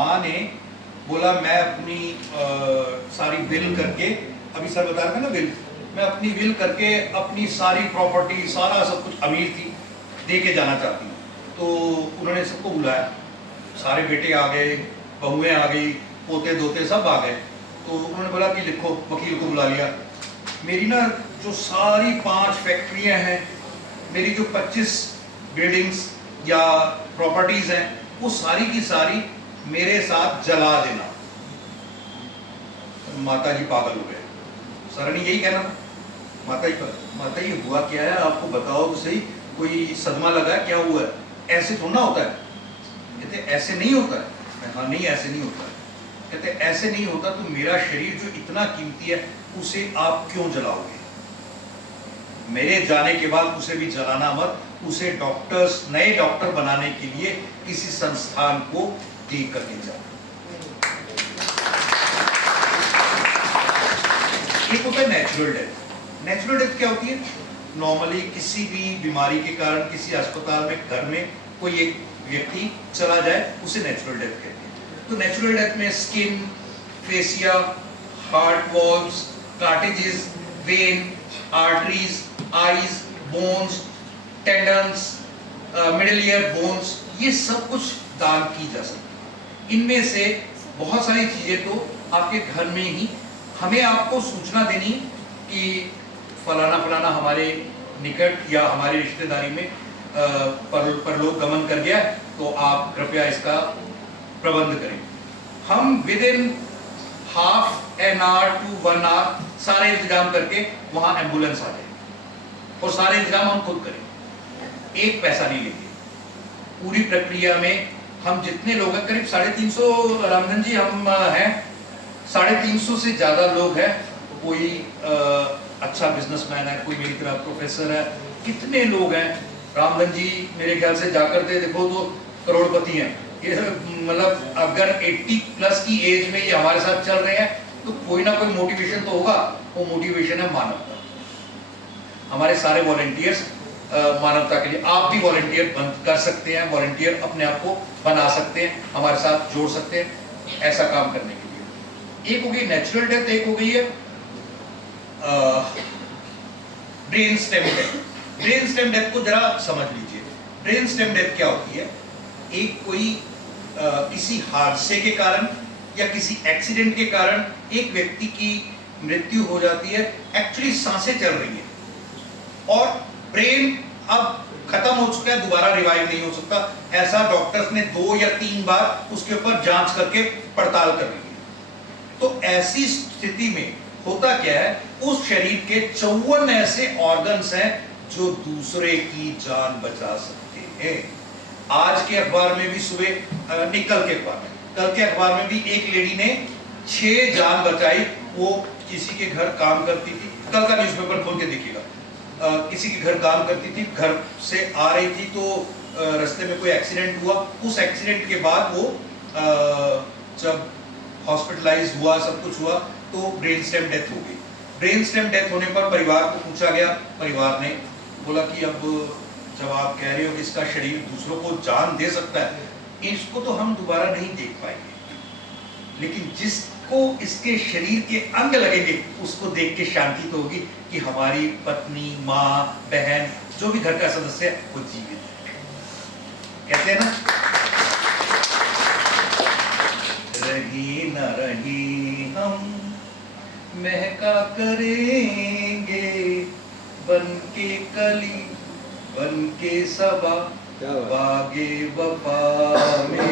माँ ने बोला मैं अपनी सारी विल करके, अभी सर बता रहे थे ना विल, मैं अपनी विल करके अपनी सारी प्रॉपर्टी सारा सब कुछ, अमीर थी, दे के जाना चाहती हूँ। तो उन्होंने सबको बुलाया, सारे बेटे आ गए, बहुएं आ गई, पोते दोते सब आ गए। तो उन्होंने बोला कि लिखो, वकील को बुला लिया। मेरी ना जो सारी 5 फैक्ट्रियाँ हैं, मेरी जो 25 बिल्डिंग्स या प्रॉपर्टीज़ हैं, वो सारी की सारी मेरे साथ जला देना। माता जी पागल हो गए। सर ने यही कहना, माता जी पर, माता ये हुआ क्या है, आपको बताओ तो सही, कोई सदमा लगा है, क्या हुआ है? ऐसे थोड़ा होता है। कहते ऐसे नहीं होता है। हाँ नहीं ऐसे नहीं होता है। कहते ऐसे नहीं होता तो मेरा शरीर जो इतना कीमती है उसे आप क्यों जलाओगे? मेरे जाने के बाद उसे भी जलाना मत, उसे डॉक्टर्स, नए डॉक्टर बनाने के लिए किसी संस्थान को दे करके जाओ। एक होता है नेचुरल डेथ। नेचुरल डेथ क्या होती है? नॉर्मली किसी भी बीमारी के कारण किसी अस्पताल में, घर में कोई एक व्यक्ति चला जाए, उसे नेचुरल डेथ कहते हैं। तो नेचुरल डेथ में skin, fascia, heart valves, cartridges, when, arteries, eyes, bones, tendons, middle ear bones, ये सब कुछ दान की जा सकती है। इनमें से बहुत सारी चीजें तो आपके घर में ही हमें आपको सूचना देनी कि फलाना फलाना हमारे निकट या हमारे रिश्तेदारी में परलोक गमन कर गया, तो आप कृपया इसका प्रबंध करें। हम within half an hour to 1 hour सारे इंतजाम करके वहां एम्बुलेंस आ जाए, और सारे इंतजाम हम खुद करें, एक पैसा नहीं लेंगे। पूरी प्रक्रिया में हम जितने लोग हैं, करीब 350 रामधन जी हम हैं, 350 से ज्यादा लोग हैं। कोई अच्छा बिजनेसमैन है, कोई मेरी तरह प्रोफेसर है, कितने लोग हैं। रामधन जी मेरे ख्याल से जाकर के देखो तो करोड़पति हैं। ये मतलब अगर 80 प्लस की एज में ये हमारे साथ चल रहे हैं तो कोई ना कोई मोटिवेशन तो होगा। वो मोटिवेशन है मानवता। हमारे सारे वॉलंटियर्स मानवता के लिए, आप भी वॉलंटियर कर सकते हैं, वॉलंटियर अपने आप को बना सकते हैं, हमारे साथ जोड़ सकते हैं ऐसा काम करने के लिए। एक हो गई नेचुरल डेथ, एक हो गई है brain stem death. Brain stem death को जरा समझ लीजिए। ब्रेन स्टेम डेथ क्या होती है? एक कोई किसी हादसे के कारण या किसी एक्सीडेंट के कारण एक व्यक्ति की मृत्यु हो जाती है, एक्चुअली सांसें चल रही है और ब्रेन अब खत्म हो चुका है, दोबारा रिवाइव नहीं हो सकता। ऐसा डॉक्टर्स ने 2 या 3 बार उसके ऊपर जांच करके पड़ताल कर ली है। तो ऐसी स्थिति में होता क्या है, उस शरीर के 54 ऐसे ऑर्गन्स हैं जो दूसरे की जान बचा सकते हैं। आज के अखबार में भी सुबह नहीं, कल के अखबार में भी एक लेडी ने 6 जान बचाई। वो किसी के घर काम करती थी, कल का न्यूज़पेपर खोल के देखिएगा। किसी के घर काम करती थी, घर से आ रही थी तो रास्ते में कोई एक्सीडेंट हुआ। उस एक्सीडेंट के बाद वो जब हॉस्पिटलाइज हुआ, सब कुछ हुआ, तो ब्रेन स्टेम डेथ हो गई। ब्रेन स्टेम डेथ होने पर परिवार को पूछा गया, परिवार ने बोला कि अब जब आप कह रहे हो कि इसका शरीर दूसरों को जान दे सकता है, इसको तो हम दोबारा नहीं देख पाएंगे, लेकिन जिसको इसके शरीर के अंग लगेंगे उसको देख के शांति तो होगी कि हमारी पत्नी, माँ, बहन, जो भी घर का सदस्य है वो जीवित है। कहते हैं ना, रही न रही हम महका करेंगे, बन के कली बन के सबा बागे वफा में।